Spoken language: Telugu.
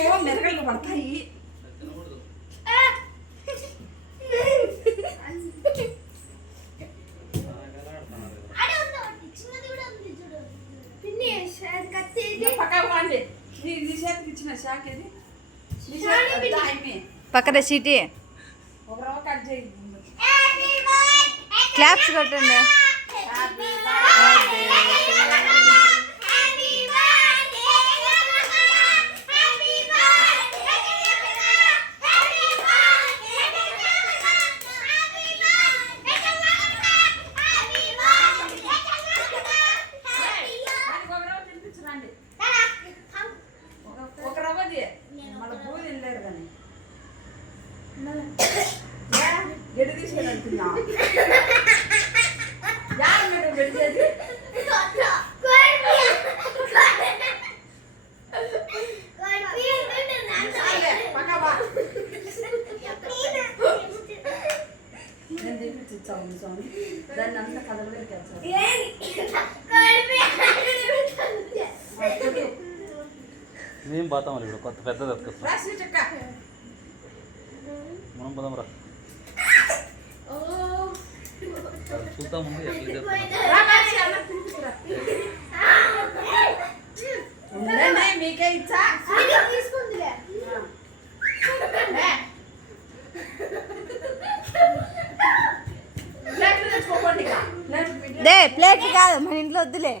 ఏమో మెరగలు పడతాయి. పక్కన సీటీ క్లాప్స్ కొట్టండి. ఎడు తీసుకెళ్తున్నా మేడం పెడిచేది నేను తీపిచ్చాము స్వామి దాన్ని అంతా కథలు పెట్టేస్తాను. ఏం పోతాం మరి ఇప్పుడు కొత్త పెద్దది వస్తుంది మనం పోదాం రా చూద్దాం ముందు ఎట్లా మీకే ఇచ్చా ప్లేట్ కాదు మన ఇంట్లో వద్దులే.